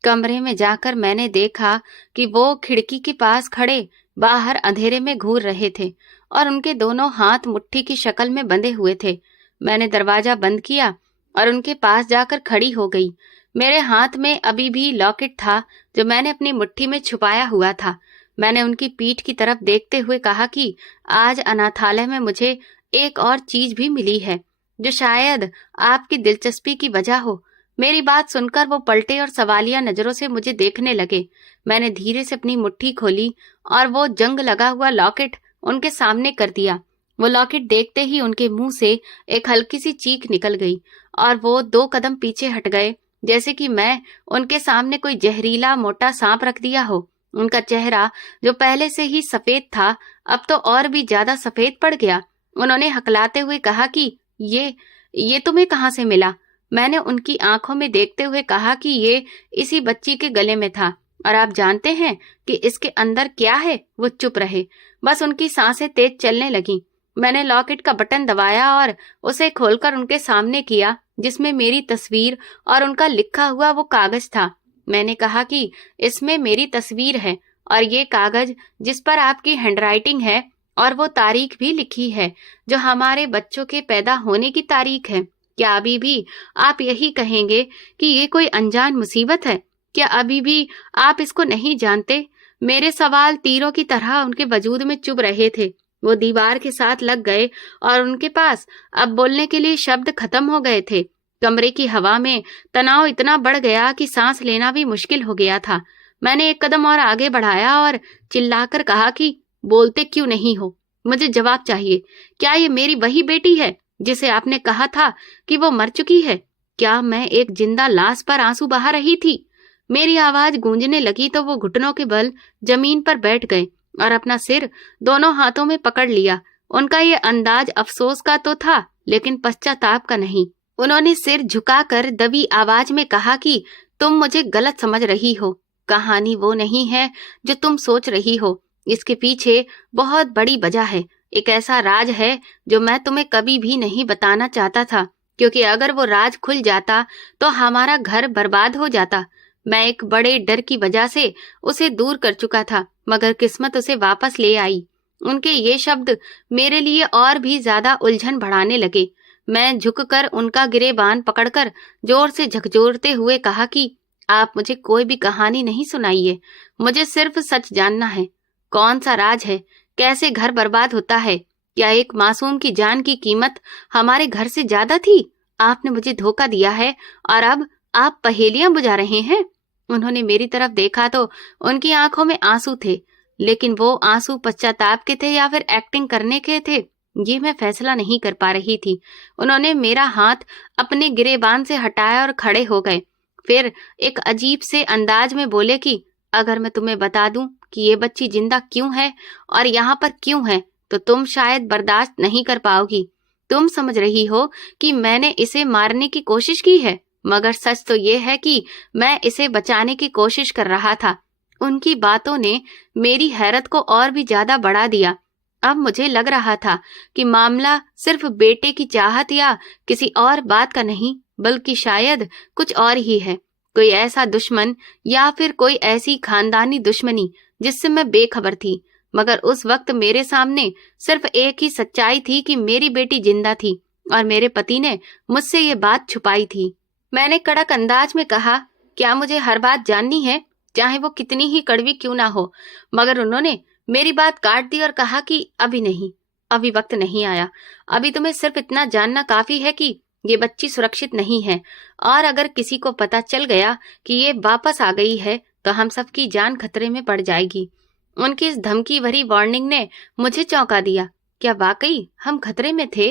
कमरे में जाकर मैंने देखा कि वो खिड़की के पास खड़े बाहर अंधेरे में घूर रहे थे और उनके दोनों हाथ मुट्ठी की शक्ल में बंधे हुए थे। मैंने दरवाजा बंद किया और उनके पास जाकर खड़ी हो गई। मेरे हाथ में अभी भी लॉकेट था जो मैंने अपनी मुट्ठी में छुपाया हुआ था। मैंने उनकी पीठ की तरफ देखते हुए कहा कि आज अनाथालय में मुझे एक और चीज भी मिली है जो शायद आपकी दिलचस्पी की वजह हो। मेरी बात सुनकर वो पलटे और सवालिया नजरों से मुझे देखने लगे। मैंने धीरे से अपनी मुट्ठी खोली और वो जंग लगा हुआ लॉकेट उनके सामने कर दिया। वो लॉकेट देखते ही उनके मुंह से एक हल्की सी चीख निकल गई और वो 2 कदम पीछे हट गए, जैसे कि मैं उनके सामने कोई जहरीला मोटा सांप रख दिया हो। उनका चेहरा जो पहले से ही सफेद था अब तो और भी ज्यादा सफेद पड़ गया। उन्होंने हकलाते हुए कहा कि ये तुम्हें कहाँ से मिला? मैंने उनकी आंखों में देखते हुए कहा कि ये इसी बच्ची के गले में था और आप जानते हैं कि इसके अंदर क्या है? वो चुप रहे। बस उनकी सांसें तेज चलने लगी। मैंने लॉकेट का बटन दबाया और उसे खोलकर उनके सामने किया, जिसमें मेरी तस्वीर और उनका लिखा हुआ वो कागज था। मैंने कहा कि इसमें मेरी तस्वीर है और ये कागज जिस पर आपकी हैंडराइटिंग है और वो तारीख भी लिखी है जो हमारे बच्चों के पैदा होने की तारीख है। क्या अभी भी आप यही कहेंगे कि ये कोई अनजान मुसीबत है? क्या अभी भी आप इसको नहीं जानते? मेरे सवाल तीरों की तरह उनके वजूद में चुभ रहे थे। वो दीवार के साथ लग गए और उनके पास अब बोलने के लिए शब्द खत्म हो गए थे। कमरे की हवा में तनाव इतना बढ़ गया कि सांस लेना भी मुश्किल हो गया था। मैंने एक कदम और आगे बढ़ाया और चिल्लाकर कहा कि बोलते क्यों नहीं हो? मुझे जवाब चाहिए। क्या ये मेरी वही बेटी है जिसे आपने कहा था कि वो मर चुकी है? क्या मैं एक जिंदा लाश पर आंसू बहा रही थी? मेरी आवाज गूंजने लगी तो वो घुटनों के बल जमीन पर बैठ गए और अपना सिर दोनों हाथों में पकड़ लिया। उनका ये अंदाज अफसोस का तो था, लेकिन पश्चाताप का नहीं। उन्होंने सिर झुकाकर दबी आवाज में कहा कि तुम मुझे गलत समझ रही हो। कहानी वो नहीं है जो तुम सोच रही हो। इसके पीछे बहुत बड़ी वजह है। एक ऐसा राज है जो मैं तुम्हें कभी भी नहीं बताना चाहता था, क्योंकि अगर वो राज खुल जाता तो हमारा घर बर्बाद हो जाता। मैं एक बड़े डर की वजह से उसे दूर कर चुका था, मगर किस्मत उसे वापस ले आई। उनके ये शब्द मेरे लिए और भी ज्यादा उलझन बढ़ाने लगे। मैं झुककर उनका गिरेबान पकड़कर जोर से झकझोरते हुए कहा कि आप मुझे कोई भी कहानी नहीं सुनाइए। मुझे सिर्फ सच जानना है। कौन सा राज है? कैसे घर बर्बाद होता है? क्या एक मासूम की जान की कीमत हमारे घर से ज्यादा थी? आपने मुझे धोखा दिया है और अब आप पहेलियां बुझा रहे हैं। उन्होंने मेरी तरफ देखा तो उनकी आंखों में आंसू थे, लेकिन वो आंसू पश्चाताप के थे या फिर एक्टिंग करने के थे, ये मैं फैसला नहीं कर पा रही थी। उन्होंने मेरा हाथ अपने गिरेबान से हटाया और खड़े हो गए। फिर एक अजीब से अंदाज में बोले कि अगर मैं तुम्हें बता दूं कि ये बच्ची जिंदा क्यों है और यहाँ पर क्यों है तो तुम शायद बर्दाश्त नहीं कर पाओगी। तुम समझ रही हो कि मैंने इसे मारने की कोशिश की है, मगर सच तो ये है कि मैं इसे बचाने की कोशिश कर रहा था। उनकी बातों ने मेरी हैरत को और भी ज्यादा बढ़ा दिया। अब मुझे लग रहा था कि मामला सिर्फ बेटे की चाहत या किसी और बात का नहीं, बल्कि शायद कुछ और ही है। कोई ऐसा दुश्मन या फिर कोई ऐसी खानदानी दुश्मनी जिससे मैं बेखबर थी। मगर उस वक्त मेरे सामने सिर्फ एक ही सच्चाई थी कि मेरी बेटी जिंदा थी और मेरे पति ने मुझसे ये बात छुपाई थी। मैंने कड़क अंदाज में कहा, क्या मुझे हर बात जाननी है, चाहे वो कितनी ही कड़वी क्यों ना हो? मगर उन्होंने मेरी बात काट दी और कहा कि अभी नहीं, अभी वक्त नहीं आया। अभी तुम्हें सिर्फ इतना जानना काफी है कि ये बच्ची सुरक्षित नहीं है, और अगर किसी को पता चल गया कि ये वापस आ गई है तो हम सबकी जान खतरे में पड़ जाएगी। उनकी इस धमकी भरी वार्निंग ने मुझे चौंका दिया। क्या वाकई हम खतरे में थे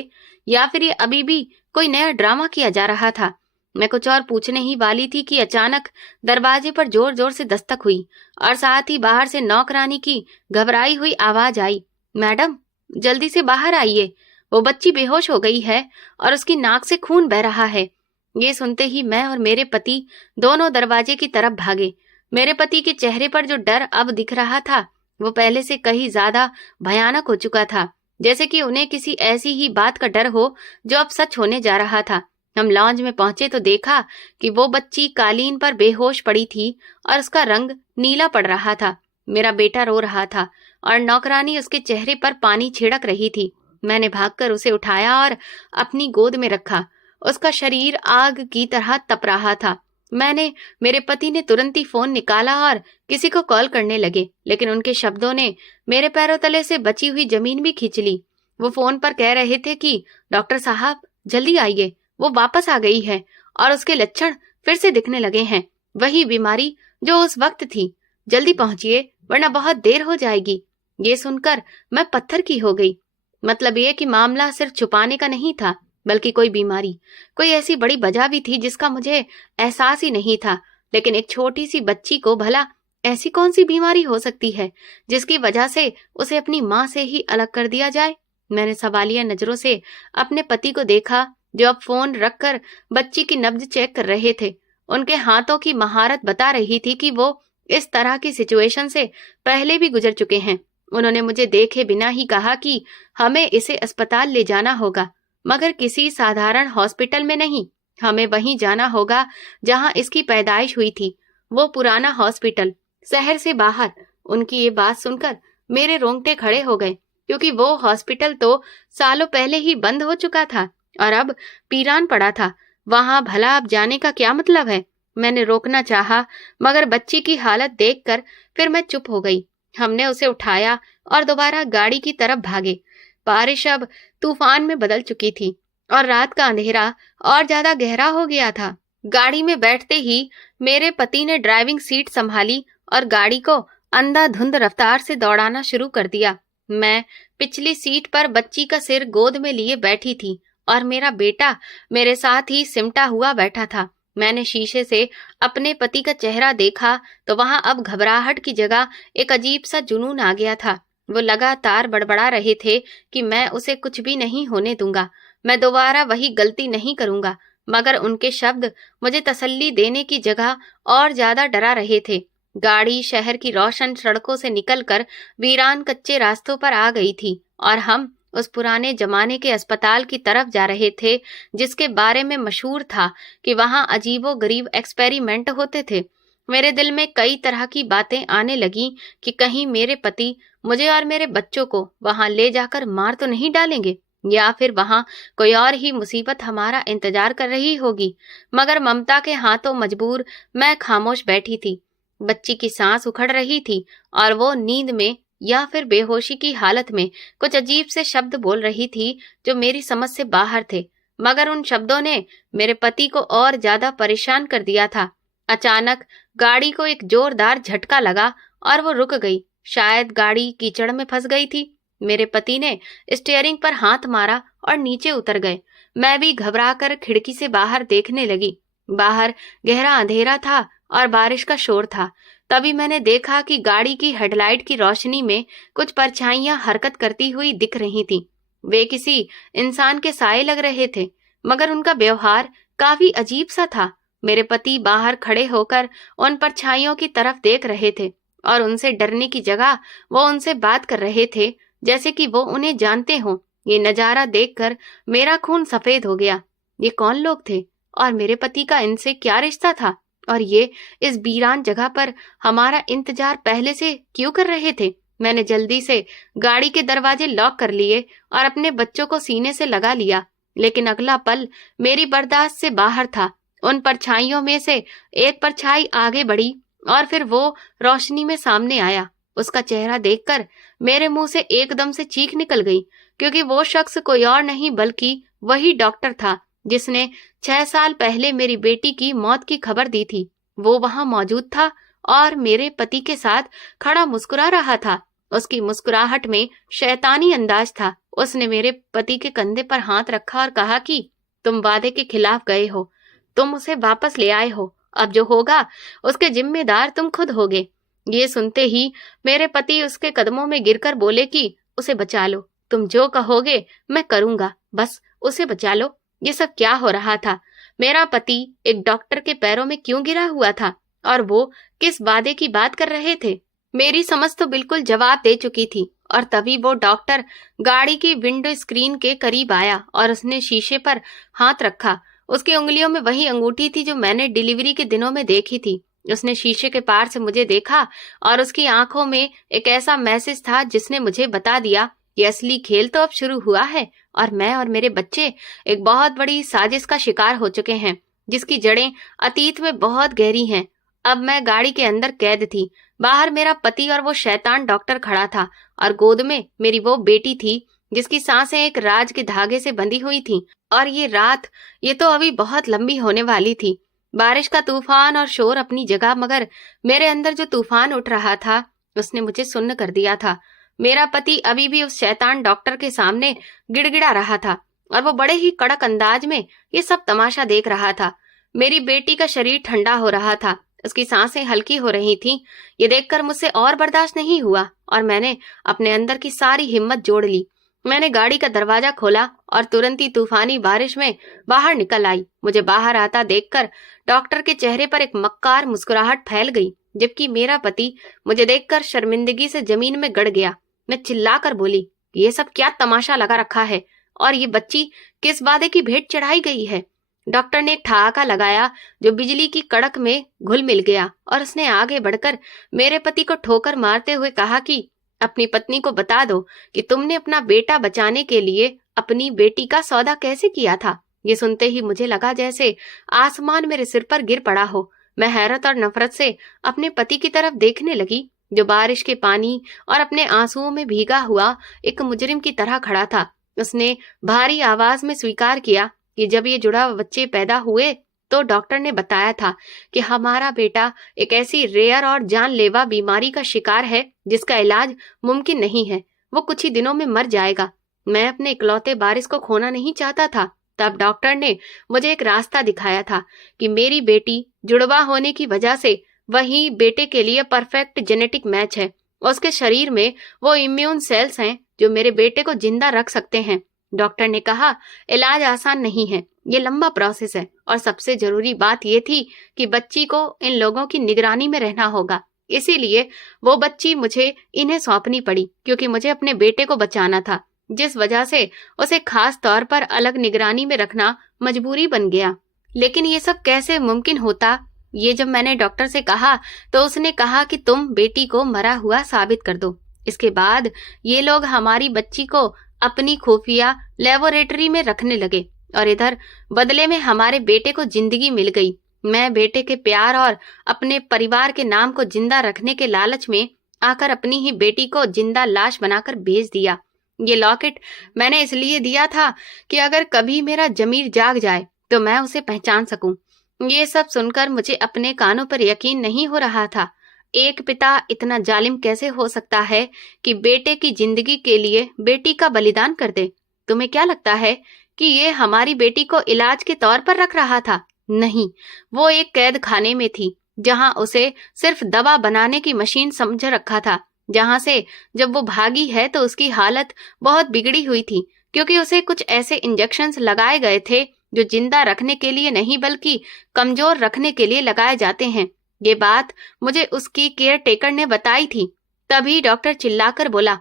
या फिर ये अभी भी कोई नया ड्रामा किया जा रहा था? मैं कुछ और पूछने ही वाली थी कि अचानक दरवाजे पर जोर जोर से दस्तक हुई और साथ ही बाहर से नौकरानी की घबराई हुई आवाज आई, मैडम जल्दी से बाहर आइए, वो बच्ची बेहोश हो गई है और उसकी नाक से खून बह रहा है। ये सुनते ही मैं और मेरे पति दोनों दरवाजे की तरफ भागे। मेरे पति के चेहरे पर जो डर अब दिख रहा था वो पहले से कहीं ज्यादा भयानक हो चुका था। जैसे कि उन्हें किसी ऐसी ही बात का डर हो जो अब सच होने जा रहा था। हम लॉन्ज में पहुंचे तो देखा कि वो बच्ची कालीन पर बेहोश पड़ी थी और उसका रंग नीला पड़ रहा था। मेरा बेटा रो रहा था और नौकरानी उसके चेहरे पर पानी छिड़क रही थी। मैंने भागकर उसे उठाया और अपनी गोद में रखा। उसका शरीर आग की तरह तप रहा था। मेरे पति ने तुरंत ही फोन निकाला और किसी को कॉल करने लगे, लेकिन उनके शब्दों ने मेरे पैरों तले से बची हुई जमीन भी खींच ली। वो फोन पर कह रहे थे कि डॉक्टर साहब जल्दी आइए, वो वापस आ गई है और उसके लक्षण फिर से दिखने लगे हैं, वही बीमारी जो उस वक्त थी। जल्दी पहुंचिए वरना बहुत देर हो जाएगी। ये सुनकर मैं पत्थर की हो गई। मतलब ये कि मामला सिर्फ छुपाने का नहीं था, बल्कि कोई बीमारी, कोई ऐसी बड़ी वजह भी थी जिसका मुझे एहसास ही नहीं था। लेकिन एक छोटी सी बच्ची को भला ऐसी कौन सी बीमारी हो सकती है जिसकी वजह से उसे अपनी माँ से ही अलग कर दिया जाए। मैंने सवालिया नजरों से अपने पति को देखा जो अब फोन रखकर बच्ची की नब्ज चेक कर रहे थे। उनके हाथों की महारत बता रही थी कि वो इस तरह की सिचुएशन से पहले भी गुजर चुके हैं। उन्होंने मुझे देखे बिना ही कहा कि हमें इसे अस्पताल ले जाना होगा, मगर किसी साधारण हॉस्पिटल में नहीं। हमें वहीं जाना होगा जहां इसकी पैदाइश हुई थी, वो पुराना हॉस्पिटल शहर से बाहर। उनकी ये बात सुनकर मेरे रोंगटे खड़े हो गए, क्योंकि वो हॉस्पिटल तो सालों पहले ही बंद हो चुका था और अब पीरान पड़ा था। वहां भला अब जाने का क्या मतलब है? मैंने रोकना चाहा, मगर बच्ची की हालत देखकर फिर मैं चुप हो गई। हमने उसे उठाया और दोबारा गाड़ी की तरफ भागे। बारिश अब तूफान में बदल चुकी थी और रात का अंधेरा और ज्यादा गहरा हो गया था। गाड़ी में बैठते ही मेरे पति ने ड्राइविंग सीट संभाली और गाड़ी को अंधाधुंध रफ्तार से दौड़ाना शुरू कर दिया। मैं पिछली सीट पर बच्ची का सिर गोद में लिए बैठी थी और मेरा बेटा मेरे साथ ही सिमटा हुआ बैठा था। मैंने शीशे से अपने पति का चेहरा देखा तो वहां अब घबराहट की जगह एक अजीब सा जुनून आ गया था। वो लगातार बड़बड़ा रहे थे कि मैं उसे कुछ भी नहीं होने दूंगा, मैं दोबारा वही गलती नहीं करूंगा। मगर उनके शब्द मुझे तसल्ली देने की जगह और ज्यादा डरा रहे थे। गाड़ी शहर की रोशन सड़कों से निकलकर वीरान कच्चे रास्तों पर आ गई थी और हम उस पुराने जमाने के अस्पताल की तरफ जा रहे थे जिसके बारे में मशहूर था कि वहां अजीबो गरीब एक्सपेरिमेंट होते थे। मेरे दिल में कई तरह की बातें आने लगी कि कहीं मेरे पति मुझे और मेरे बच्चों को वहां ले जाकर मार तो नहीं डालेंगे, या फिर वहां कोई और ही मुसीबत हमारा इंतजार कर रही होगी। मगर ममता के हाथों मजबूर मैं खामोश बैठी थी। बच्ची की सांस उखड़ रही थी और वो नींद में या फिर बेहोशी की हालत में कुछ अजीब से शब्द बोल रही थी जो मेरी समझ से बाहर थे। मगर उन शब्दों ने मेरे पति को और ज्यादा परेशान कर दिया था। अचानक गाड़ी को एक जोरदार झटका लगा और वो रुक गई। शायद गाड़ी कीचड़ में फंस गई थी। मेरे पति ने स्टीयरिंग पर हाथ मारा और नीचे उतर गए। मैं भी घबराकर खिड़की से बाहर देखने लगी। बाहर गहरा अंधेरा था और बारिश का शोर था। तभी मैंने देखा कि गाड़ी की हेडलाइट की रोशनी में कुछ परछाइयां हरकत करती हुई दिख रही थीं। वे किसी इंसान के साए लग रहे थे, मगर उनका व्यवहार काफी अजीब सा था। मेरे पति बाहर खड़े होकर उन परछाइयों की तरफ देख रहे थे और उनसे डरने की जगह वो उनसे बात कर रहे थे जैसे कि वो उन्हें जानते हों। ये नजारा देखकर मेरा खून सफेद हो गया। ये कौन लोग थे और मेरे पति का इनसे क्या रिश्ता था? और ये इस वीरान जगह पर हमारा इंतजार पहले से क्यों कर रहे थे? मैंने जल्दी से गाड़ी के दरवाजे लॉक कर लिए और अपने बच्चों को सीने से लगा लिया। लेकिन अगला पल मेरी बर्दाश्त से बाहर था। उन परछाइयों में से एक परछाई आगे बढ़ी और फिर वो रोशनी में सामने आया। उसका चेहरा देखकर मेरे मुंह से एकदम से चीख निकल गई, क्योंकि वो शख्स कोई और नहीं बल्कि वही डॉक्टर था जिसने 6 साल पहले मेरी बेटी की मौत की खबर दी थी। वो वहां मौजूद था और मेरे पति के साथ खड़ा मुस्कुरा रहा था। उसकी मुस्कुराहट में शैतानी अंदाज था। उसने मेरे पति के कंधे पर हाथ रखा और कहा कि तुम वादे के खिलाफ गए हो, तुम उसे वापस ले आए हो, अब जो होगा उसके जिम्मेदार तुम खुद होगे। ये सुनते ही मेरे पति उसके कदमों में गिरकर बोले कि उसे बचा लो, तुम जो कहोगे मैं करूंगा, बस उसे बचा लो। ये सब क्या हो रहा था? मेरा पति एक डॉक्टर के पैरों में क्यों गिरा हुआ था और वो किस वादे की बात कर रहे थे? मेरी समझ तो बिल्कुल जवाब दे चुकी थी। और तभी वो डॉक्टर गाड़ी की विंडो स्क्रीन के करीब आया और उसने शीशे पर हाथ रखा। उसकी उंगलियों में वही अंगूठी थी जो मैंने डिलीवरी के दिनों में देखी थी। उसने शीशे के पार से मुझे देखा और उसकी आंखों में एक ऐसा मैसेज था जिसने मुझे बता दिया कि असली खेल तो अब शुरू हुआ है और मैं और मेरे बच्चे एक बहुत बड़ी साजिश का शिकार हो चुके हैं, जिसकी जड़ें अतीत में बहुत गहरी हैं। अब मैं गाड़ी के अंदर कैद थी। बाहर मेरा पति और वो शैतान डॉक्टर खड़ा था और गोद में मेरी वो बेटी थी जिसकी सांसें एक राज के धागे से बंधी हुई थी। और ये रात, ये तो अभी बहुत लंबी होने वाली थी। बारिश का तूफान और शोर अपनी जगह, मगर मेरे अंदर जो तूफान उठ रहा था उसने मुझे सुन्न कर दिया था। मेरा पति अभी भी उस शैतान डॉक्टर के सामने गिड़गिड़ा रहा था और वो बड़े ही कड़क अंदाज में ये सब तमाशा देख रहा था। मेरी बेटी का शरीर ठंडा हो रहा था, उसकी सांसें हल्की हो रही थीं। ये देखकर मुझसे और बर्दाश्त नहीं हुआ और मैंने अपने अंदर की सारी हिम्मत जोड़ ली। मैंने गाड़ी का दरवाजा खोला और तुरंत ही तूफानी बारिश में बाहर निकल आई। मुझे बाहर आता देखकर डॉक्टर के चेहरे पर एक मक्कार मुस्कुराहट फैल गई, जबकि मेरा पति मुझे देखकर शर्मिंदगी से जमीन में गड़ गया। मैं चिल्लाकर बोली, ये सब क्या तमाशा लगा रखा है और ये बच्ची किस वादे की भेंट चढ़ाई गई है। डॉक्टर ने एक ठहाका लगाया जो बिजली की कड़क में घुल मिल गया और उसने आगे बढ़कर मेरे पति को ठोकर मारते हुए कहा कि अपनी पत्नी को बता दो कि तुमने अपना बेटा बचाने के लिए अपनी बेटी का सौदा कैसे किया था। ये सुनते ही मुझे लगा जैसे आसमान मेरे सिर पर गिर पड़ा हो। मैं हैरत और नफरत से अपने पति की तरफ देखने लगी, जो बारिश के पानी और अपने आंसुओं में भीगा हुआ एक मुजरिम की तरह खड़ा था। उसने भारी आवाज में स्वीकार किया कि जब ये जुड़वा बच्चे पैदा हुए तो डॉक्टर ने बताया था कि हमारा बेटा एक ऐसी रेयर और जानलेवा बीमारी का शिकार है जिसका इलाज मुमकिन नहीं है। वो कुछ ही दिनों में मर जाएगा। मैं अपने इकलौते वारिस को खोना नहीं चाहता था। तब डॉक्टर ने मुझे एक रास्ता दिखाया था कि मेरी बेटी जुड़वा होने की वजह से वही बेटे के लिए परफेक्ट जेनेटिक मैच है। उसके शरीर में वो इम्यून सेल्स हैं जो मेरे बेटे को जिंदा रख सकते हैं। डॉक्टर ने कहा, इलाज आसान नहीं है, ये लंबा प्रोसेस है और सबसे जरूरी बात ये थी कि बच्ची को इन लोगों की निगरानी में रहना होगा। इसीलिए वो बच्ची मुझे इन्हें सौंपनी पड़ी, क्योंकि मुझे अपने बेटे को बचाना था, जिस वजह से उसे खास तौर पर अलग निगरानी में रखना मजबूरी बन गया। लेकिन ये सब कैसे मुमकिन होता, ये जब मैंने डॉक्टर से कहा तो उसने कहा कि तुम बेटी को मरा हुआ साबित कर दो। इसके बाद ये लोग हमारी बच्ची को अपनी खुफिया लेबोरेटरी में रखने लगे और इधर बदले में हमारे बेटे को जिंदगी मिल गई। मैं बेटे के प्यार और अपने परिवार के नाम को जिंदा रखने के लालच में आकर अपनी ही बेटी को जिंदा लाश बनाकर भेज दिया। ये लॉकेट मैंने इसलिए दिया था कि अगर कभी मेरा जमीर जाग जाए तो मैं उसे पहचान सकूं। ये सब सुनकर मुझे अपने कानों पर यकीन नहीं हो रहा था। एक पिता इतना जालिम कैसे हो सकता है कि बेटे की जिंदगी के लिए बेटी का बलिदान कर दे। तुम्हें क्या लगता है कि ये हमारी बेटी को इलाज के तौर पर रख रहा था? नहीं, वो एक कैद खाने में थी जहां उसे सिर्फ दवा बनाने की मशीन समझ रखा था, जहां से जब वो भागी है तो उसकी हालत बहुत बिगड़ी हुई थी, क्योंकि उसे कुछ ऐसे इंजेक्शंस लगाए गए थे जो जिंदा रखने के लिए नहीं बल्कि कमजोर रखने के लिए लगाए जाते हैं। ये बात मुझे उसकी केयर टेकर ने बताई थी। तभी डॉक्टर चिल्लाकर बोला,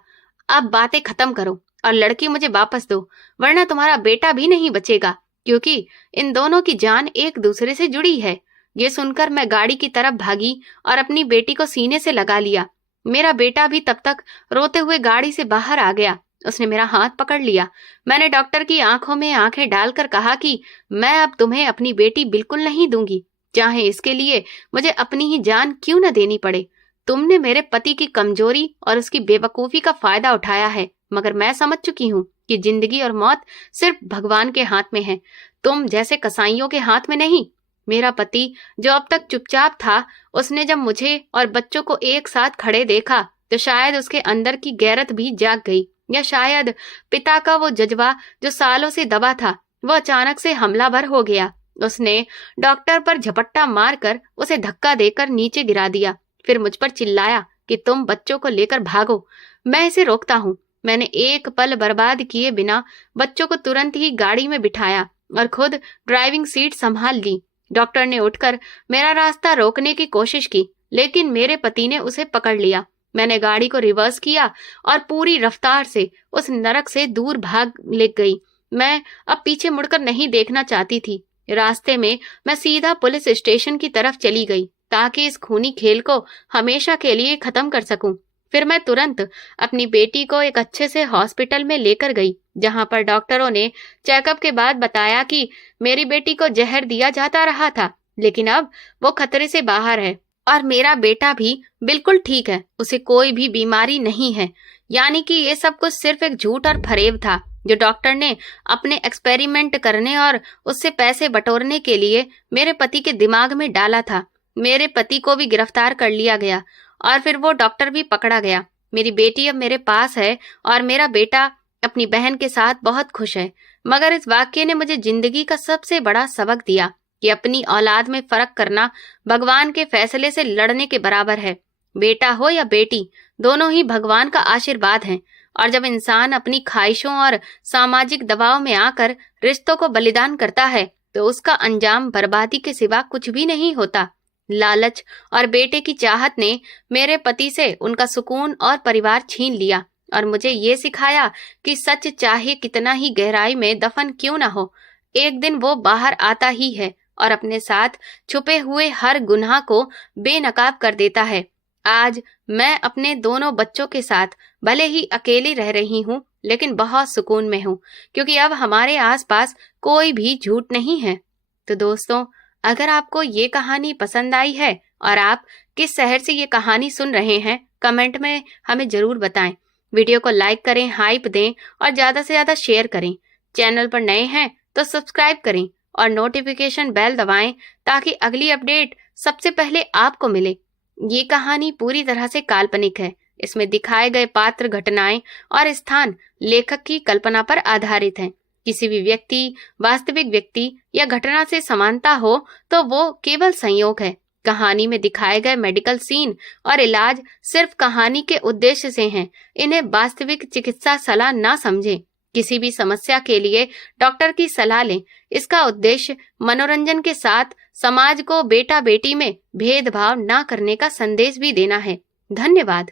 अब बातें खत्म करो और लड़की मुझे वापस दो, वरना तुम्हारा बेटा भी नहीं बचेगा, क्योंकि इन दोनों की जान एक दूसरे से जुड़ी है। ये सुनकर मैं गाड़ी की तरफ भागी और अपनी बेटी को सीने से लगा लिया। मेरा बेटा भी तब तक रोते हुए गाड़ी से बाहर आ गया। उसने मेरा हाथ पकड़ लिया। मैंने डॉक्टर की आंखों में आंखें डालकर कहा कि मैं अब तुम्हें अपनी बेटी बिल्कुल नहीं दूंगी, चाहे इसके लिए मुझे अपनी ही जान क्यों न देनी पड़े। तुमने मेरे पति की कमजोरी और उसकी बेवकूफी का फायदा उठाया है, मगर मैं समझ चुकी हूँ कि जिंदगी और मौत सिर्फ भगवान के हाथ में है, तुम जैसे कसाईयों के हाथ में नहीं। मेरा पति जो अब तक चुपचाप था, उसने जब मुझे और बच्चों को एक साथ खड़े देखा तो शायद उसके अंदर की गैरत भी जाग गई, या शायद पिता का वो जज्बा जो सालों से दबा था वो अचानक से हमलावर हो गया। उसने डॉक्टर पर झपट्टा मारकर उसे धक्का देकर नीचे गिरा दिया, फिर मुझ पर चिल्लाया कि तुम बच्चों को लेकर भागो, मैं इसे रोकता हूँ। मैंने एक पल बर्बाद किए बिना बच्चों को तुरंत ही गाड़ी में बिठाया और खुद ड्राइविंग सीट संभाल ली। डॉक्टर ने उठकर मेरा रास्ता रोकने की कोशिश की, लेकिन मेरे पति ने उसे पकड़ लिया मैंने गाड़ी को रिवर्स किया और पूरी रफ्तार से उस नरक से दूर भाग ले गई। मैं अब पीछे मुड़कर नहीं देखना चाहती थी। रास्ते में मैं सीधा पुलिस स्टेशन की तरफ चली गई ताकि इस खूनी खेल को हमेशा के लिए खत्म कर सकूं। फिर मैं तुरंत अपनी बेटी को एक अच्छे से हॉस्पिटल में लेकर गई, जहां पर डॉक्टरों ने चेकअप के बाद बताया कि मेरी बेटी को जहर दिया जाता रहा था, लेकिन अब वो खतरे से बाहर है और मेरा बेटा भी बिल्कुल ठीक है, उसे कोई भी बीमारी नहीं है। यानी कि ये सब कुछ सिर्फ एक झूठ और फरेब था जो डॉक्टर ने अपने एक्सपेरिमेंट करने और उससे पैसे बटोरने के लिए मेरे पति के दिमाग में डाला था। मेरे पति को भी गिरफ्तार कर लिया गया और फिर वो डॉक्टर भी पकड़ा गया। मेरी बेटी अब मेरे पास है और मेरा बेटा अपनी बहन के साथ बहुत खुश है। मगर इस वाक्य ने मुझे जिंदगी का सबसे बड़ा सबक दिया कि अपनी औलाद में फर्क करना भगवान के फैसले से लड़ने के बराबर है। बेटा हो या बेटी, दोनों ही भगवान का आशीर्वाद हैं, और जब इंसान अपनी ख्वाहिशों और सामाजिक दबाव में आकर रिश्तों को बलिदान करता है तो उसका अंजाम बर्बादी के सिवा कुछ भी नहीं होता। लालच और बेटे की चाहत ने मेरे पति से उनका सुकून और परिवार छीन लिया और मुझे ये सिखाया कि सच चाहे कितना ही गहराई में दफन क्यों ना हो, एक दिन वो बाहर आता ही है और अपने साथ छुपे हुए हर गुनाह को बेनकाब कर देता है। आज मैं अपने दोनों बच्चों के साथ भले ही अकेली रह रही हूँ, लेकिन बहुत सुकून में हूँ, क्योंकि अब हमारे आसपास कोई भी झूठ नहीं है। तो दोस्तों, अगर आपको ये कहानी पसंद आई है और आप किस शहर से ये कहानी सुन रहे हैं, कमेंट में हमें जरूर बताएं। वीडियो को लाइक करें, हाइप दें और ज्यादा से ज्यादा शेयर करें। चैनल पर नए हैं तो सब्सक्राइब करें और नोटिफिकेशन बेल दबाएं ताकि अगली अपडेट सबसे पहले आपको मिले। ये कहानी पूरी तरह से काल्पनिक है। इसमें दिखाए गए पात्र, घटनाएं और स्थान लेखक की कल्पना पर आधारित हैं। किसी भी व्यक्ति, वास्तविक व्यक्ति या घटना से समानता हो तो वो केवल संयोग है। कहानी में दिखाए गए मेडिकल सीन और इलाज सिर्फ कहानी के उद्देश्य से हैं। इन्हें वास्तविक चिकित्सा सलाह ना समझें। किसी भी समस्या के लिए डॉक्टर की सलाह लें। इसका उद्देश्य मनोरंजन के साथ समाज को बेटा बेटी में भेदभाव ना करने का संदेश भी देना है। धन्यवाद।